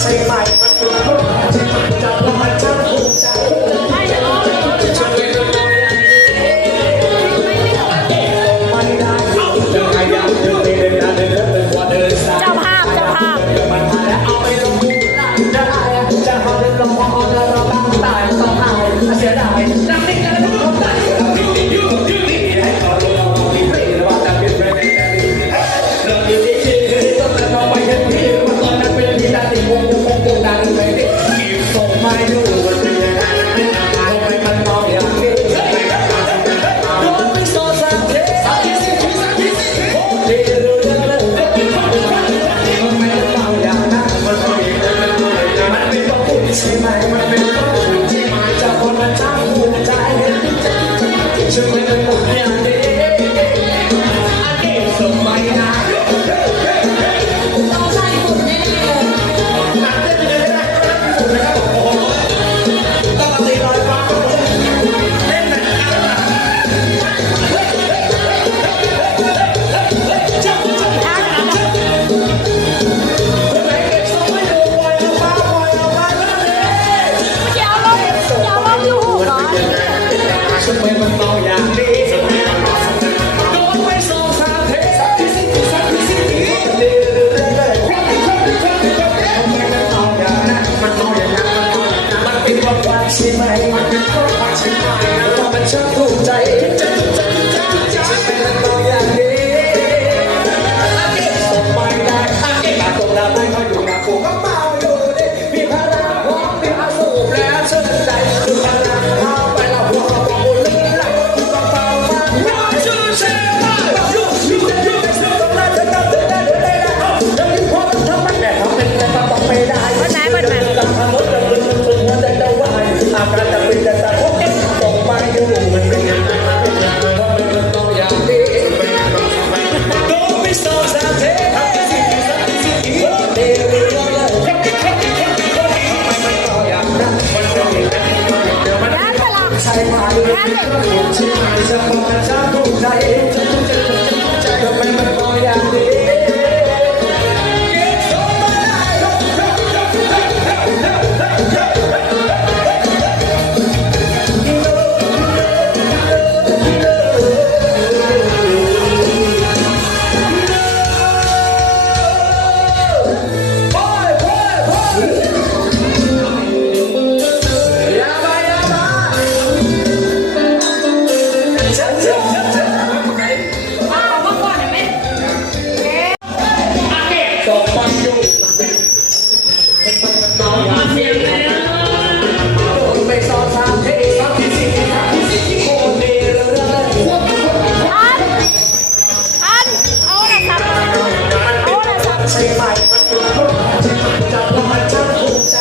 ใช่ไหมจับแล้วมันจะถูกใจใช่ไหมมันเป็นเพราะความใช่ไหมว่ามันช่างถูกใจจะเป็นตัวอย่างนี้ส่งไปได้ตาตรงแล้วไม่ค่อยอยู่นะผมก็เมาอยู่ดิมีพลังพร้อมมีอาสูบแล้วเชื่อใจคือพลังเข้าไปแล้วหัวเราบอกว่าลึกหลังก็เฝ้ามาว่าชื่อเชื่ออยู่ตรงนั้นจะต้องได้เอาแล้วที่พอมันทำมันแบบทำเป็นแต่ต้องไม่ได้วันไหนอาการจะเป็นแต่ตาพวกนี้ส่งไปอยู่มันเป็นยังไงว่ามันเป็นตัวอย่างดีโดนไม่สอนสาธิตทำสิ่งที่เดี๋ยวเราเลยมันตัวอย่างนั้นมันตัวอย่างนั้นมันใช่ไหมใช่ไหมจะบอกจะถูกใจก็ไม่เป็นตัวอย่างดีใช่ไหมจับแล้วมันจะถูกใจ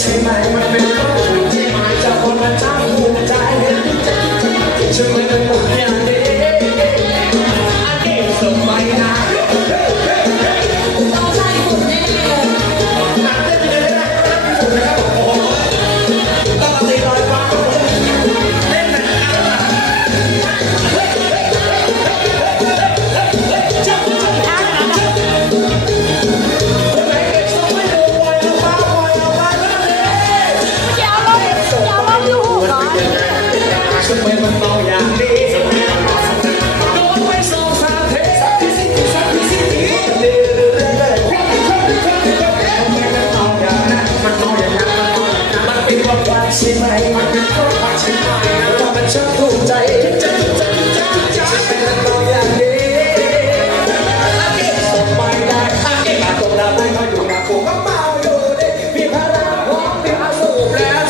ใช่ไหมมันเป็นเพราะที่หมายจากคนมันช่างถูกใจช่วยมันหมดอย่างนี้อันนี้ส่งไปนะต้องใช้คนแน่หนักได้ไปเลยนะถูกไหมครับโอ้โหต้องตีลอยฟ้าเล่นนะช่วยมันตัวอย่างดีโดนไม่ส่งสาธิตมันเป็นความรักใช่ไหมมันเป็นเพราะความใช่ไหมว่ามันช่างถูกใจจะเป็นตัวอย่างดีส่งไปได้ตาตรงแล้วไม่ค่อยอยู่นะผมก็เมาอยู่ดิมีพลังพร้อมมีอาสูบแล้ว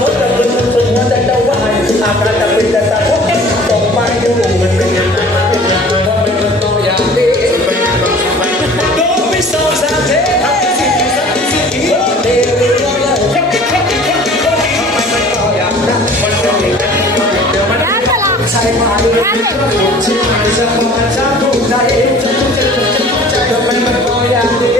มดจะมึนมึนหัวใจจะวายอาการจะเป็นจะตายพวกแกตกมาอยู่มันเป็นยังไงมันเป็นยังไงทำไมมันต้องอย่างนี้ดูไม่สงสารเธอทำสิ่งที่สักสิ่งที่เดียวเราคนที่คนที่คนที่คนที่ทำไมมันต้องอย่างนั้นมันต้องอย่างนั้นเดี๋ยวมันใช่ไหมใช่ไหมจะบอกจะถูกใจจะถูกใจทำไมมันต้องอย่างนี้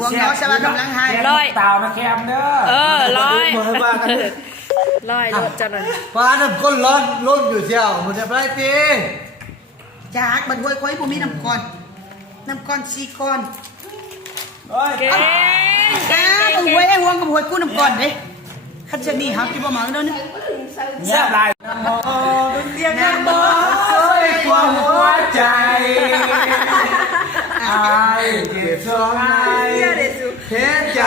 ห่วงน้องใช่ไหมกำลังให้ ร้อย เต่านะแคมเด้อ ร้อย มาให้ว่ากัน ร้อยรถจังเลย ฟ้าน้ำก้นร้อนร้อนอยู่เชียวมันจะไปตีจากบัดไว้ไว้บ่มีน้ำก้อนน้ำก้อน4ก้อน เก่ง ต้องไว้ให้ห่วงกับหวยกู้น้ำก้อนเด้คันจะนี่ครับที่บ่มาแล้วนี่ เงียบไรเสียงน้ำบ่สวยกว่าหัวใจไอ้เก็บสองไอ้เห็นใจ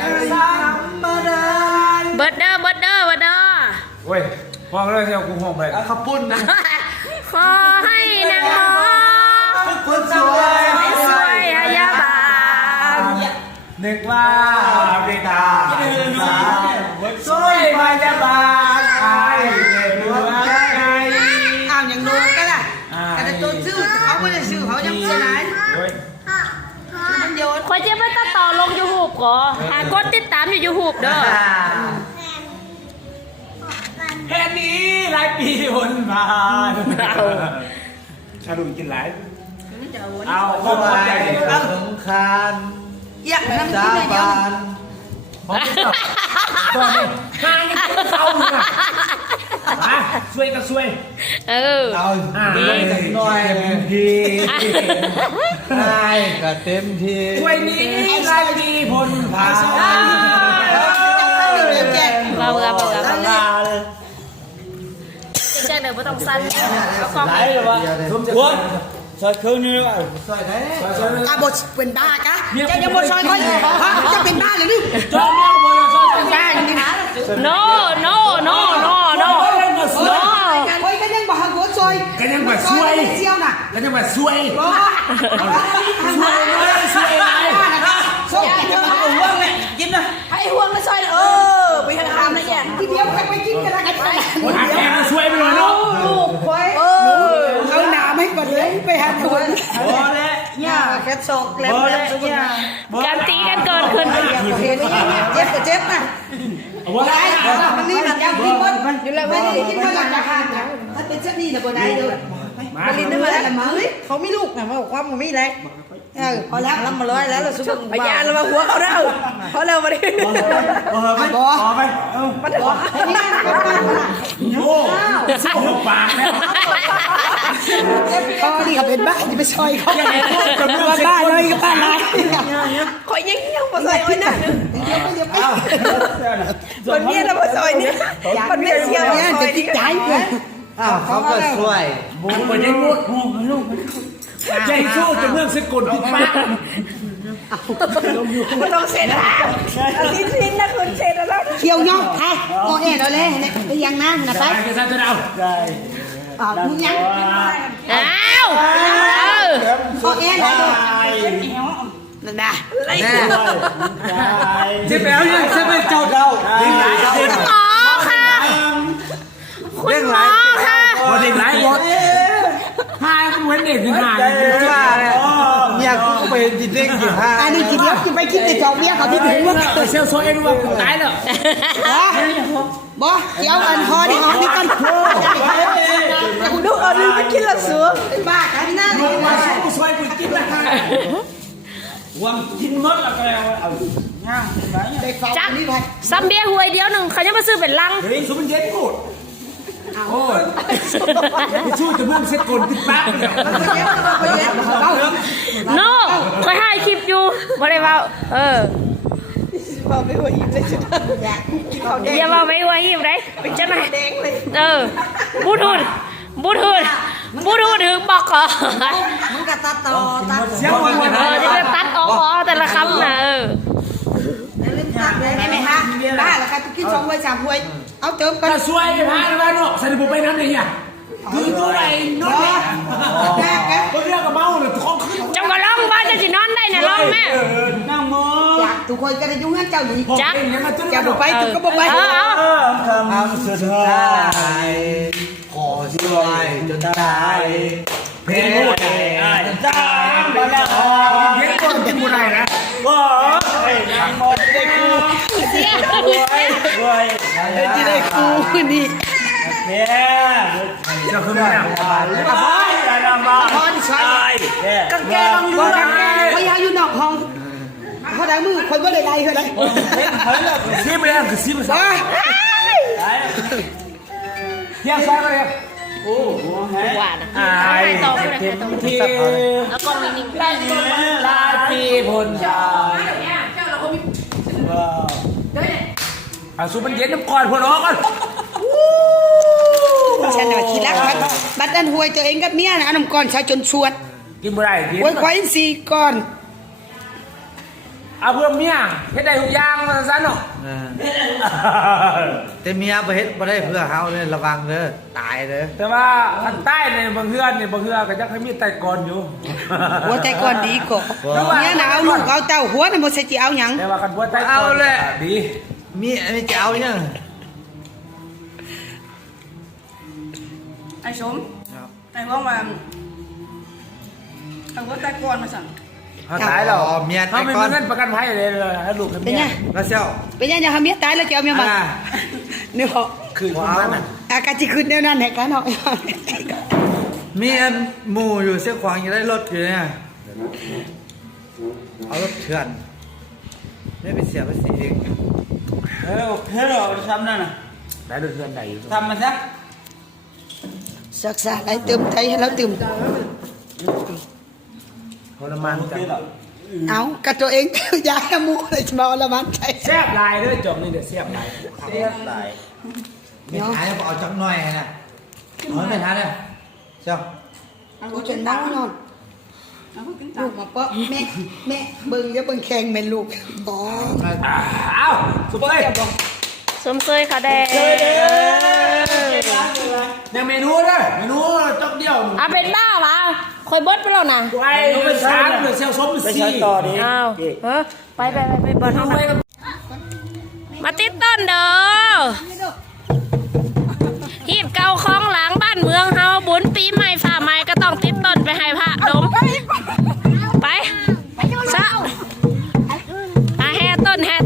ธรรมดา เบิร์ดเด้อเบิร์ดเด้อเบิร์ดเด้อ เว้ยห้องเรื่องเที่ยวกูห้องไป ขับปุ่นนะ ขอให้นางหมอ คนสวย ให้สวยพยาบาล นึกว่าเป็นตาสวยพยาบาลไอ้เก็บหัวใจ อ้าวอย่างโน้นก็ล่ะแต่ตัวชื่อเขาไม่ได้ชื่อเขายังเสียหายมันโยน ขอเจ๊ไปตัดต่อลงยูทูบก่อนหากดติดตามอยู่ยูทูบเด้อ แค่นี้หลายปีวนผ่านชาลุยกินหลายเอาเข้าไปสำคัญ อยากน้ำจิ้มเลยเดียว ตอนนี้ห่างกันเขาเนี่ยมาช่วยก็ช่วย เออ เอา ดี หน่อย ที ได้ก็เต็มที่ ช่วยนี้หลายปีพ้นผ่าน เราครับเราครับ ลาเลย จะ เด้อบ่ต้องสั่นเอากล้อง ไหลหรือวะหัวซอยคืนนี้ว่า ซอยได้ อ่ะบทเป็นบ้ากะเจ้ายังบทซอยค่อยจะเป็นบ้าเลยนี่ จอมเนี่ยบนซอย บ้าอย่างนี้นะ no no no no no no ค่อยก็ยังบอกหัวซอยเซียวน่ะ ก็จะมาซวย ซอยจะมาเอาห่วงเลยกินนะ ให้ห่วงมาซอยไปทางทำนะแย่ ทีเดียวไปกินกันละกัน หาแกมาซวยไปเลยเนาะ ค่อยเอาหนาไม่ก่อนเลยไปหาคน พอแล้ว เนี่ยแค่ศอกแล้วเนี่ย การตีกันเกินขึ้น เจ็บก็เจ็บนะ ว่า มันนี่นะยังกินมันอยู่แล้วไม่ได้กินมันหลังจากทานนะถ้าเป็นเช่นนี้นะบนได้เลยมาลินได้มาแล้วมาเฮ้ยเขาไม่ลูกนะมาบอกว่ามันไม่ได้พอแล้วลำมาเลยแล้วเราสู้กันพยานเรามาหัวเขาเราพอแล้วมาดิบอไปมาถึงนี่โอ้โหปากแล้ว พอดีเขาเป็นบ้าจะไปซอยเขาบ้าเลยก็บ้าไรคอยยังมาซอยไว้นะเดี๋ยวไปคนนี้เรามาซอยเนี่ยคนนี้เสียเนี่ยจะติดใจเขาก็ช่วย บุกไปได้หมดลูกใจสู้จะเมืองสกุลพิพาก มันต้องเสร็จแล้วลิ้นนะคุณเสร็จแล้วเคี่ยวย่อใครโอเอ๋เราเลยได้ยังนะนะไป จะสั่งจะเอาได้ มึงยัง อ้าว โอเอ๋เรานั่นนะ เจ็บแล้วยังจะเป็นเจ้าเราดิ้งไหล คุณหมอค่ะคุณหมอค่ะ พอดิ้งไหลหมดหายเหมือนเด็กหาย เนี่ยกูไปจิตเด้งอยู่ห้า อันนี้กินเดียวกินไปกินแต่จอกเบี้ยเขาที่ถึงว่า เซลล์โซเอ็นว่าตายแล้ว บ่เกี่ยวอันคอนี่ออกนี่กันกูดูเอาดูไปกินละเสือบ้ากันหน้าเลย มาสู้ซอยกูกินละวางกินมดแล้วก็เอาย่างไป เด็กฟัง จัก นี่ไป ซัมเบียหวยเดียวหนึ่งเขาจะมาซื้อเป็นลัง เฮ้ยสุมันเย็นกูโอ้ยไปสู้จะเมืองสกุลพิพากเลย โน่เคยให้คลิปอยู่บ่ได้เว่าพอไปหัวอิ่มเลยจุดอยากกินข้าวแดง อย่ามาไปหวยอิ่มได้เป็นจังไหน แดงเลย บูทูดถึงบอกก่อน มึงก็ตัดต่อตัด เสียงวันวัน จะไปตัดอ๋อแต่ละคำนะลืมตัดเลยไม่ฮะบ้าแล้วกันกิน2 ถ้วย 3 ถ้วยเอาเติมกัน ก็ช่วยพาไปเนาะสนิทผมไปน้ำเลยเนี่ยคือตัวไหนนอนเนี่ยคนเรียกกับเมาเลยท้องขึ้น จงก็ร้องว่าจะสินอนได้นะร้องแม่ นั่งมอ อยากทุกคนก็ได้ยุ่งงั้นเจ้าหญิง จัก จะดูไปจุกก็บอกไป ทำสุดท้ายขอช่วยจนตาย เพลงพูดจ้าไปแล้วเพลงคนกินบุไรนะว้านั่งมอจะได้กู เสีย รวย จะได้กูนี่ เนี่ยจะขึ้นมาพอนใช่กังแกงอยู่ เขาอยากอยู่นอกห้องเขาได้มือคนก็เลยไล่เขาเลย ซีไปแล้วคือซีไปซะเที่ยงซ้ายไปเลยโอ้โห หวานถ่ายต่อไปถ่ายต่อ ที่ แล้วกล้องนิ่งๆ ได้ลาปีพลชายอาสุมันเย็นน้ำก่อนพวกน้องกัน ฉันน่ะคิดรักบัดดันหวยตัวเองกับเมียนะน้ำก่อนใช้จนชวน กินบุไรกิน หวยควายสีก่อน เอาเพื่อเมียเฮ็ดได้ทุกอย่างมาซะเนาะ แต่เมียประเฮ็ดบ่ได้เพื่อเฮาเลยระวังเด้อตายเด้อ แต่ว่าทางใต้เนี่ยบางเฮือนเนี่ยบางเฮือก็จะให้มีไตก่อนอยู่ หัวใจก่อนดีก่อนเมียน่ะเอาลูกเอาเต้าหัวน่ะบ่ใช่สิเอาหยัง แต่ว่ากันบัวไตก่อนดี มีอันนี้จะเอายัง ไอ้สมไอ้ว่างมาเอาก็ตะกอนมาสั่ง ตายแล้ว เมีย เขา ตาย ไม่ ก่อ มี น เงินประกันภัยเลยให้ลูกให้ เป็น เมี ไง ย แล้วเซี่ยว เป็นยังจะเมียตายแล้วจะเอาเมียมาเนี่ยบอก คือคนนั้นน่ะ อากาศสิขึ้นแนวนั้นให้กันเนาะ มีอันหมู่อยู่เสียขวางอยู่ได้รถอยู่เนี่ยเอารถเถื่อนไม่ไปเสียภาษีเอง เฮ้ยเราทำนั่นน่ะ ได้ดูเพื่อนไหน ทำมันซะ ศึกษาได้เติมใจให้เราเติม ทรมานจัง เอากับตัวเองยาหมูเลยจะมาละมันใจ แซ่บลายด้วยจบนี่เดี๋ยวแซ่บลาย เสียหลาย ไม่ขายแล้วเอาจักหน่อยนะ ไม่ทันเลยเจ้า กูจนนั่งนอนลูกมาเปาะแม่เบิ่งอย่าเบิ่งแข่งแม่ลูกอ๋อ เอาสุดเลย สมเซยค่ะแดง ยังเมนูด้วยเมนูจบเดียว เอาเป็นบ้าวะคอยเบิดไปแล้วนะ ไอ้เป็นสามเป็นเซลล์ส้มเป็นสี่ อ้าวไปบอลห้องมาติดต้นเด้อหีบเก่าคลองหลังบ้านเมืองเฮาบุญปีใหม่ฝ่าใหม่ก็ต้องติดต้นไปให้พระดมไปซะแห่ต้นให้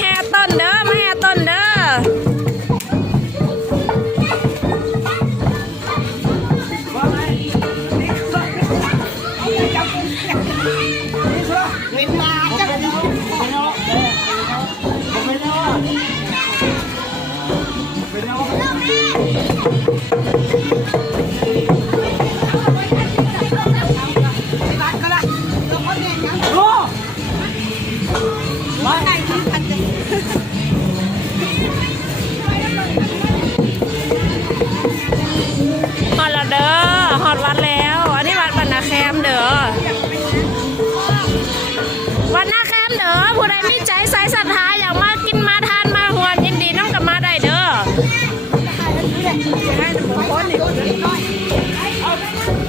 แห่ต้นเด้อมาแห่ต้นเด้อฮอดแล้วเด้อฮอดวัดแล้วอันนี้วัดบรรณาแคมเด้อวัดนาแคมเด้อผู้ใดมีใจใส่ศรัทธาอยากมากินมาทานมาหวนยินดีน้องกับมาได้เด้อ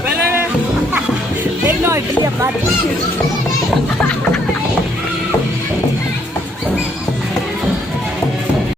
ไปเลย เล็กน้อยเรียบร้อย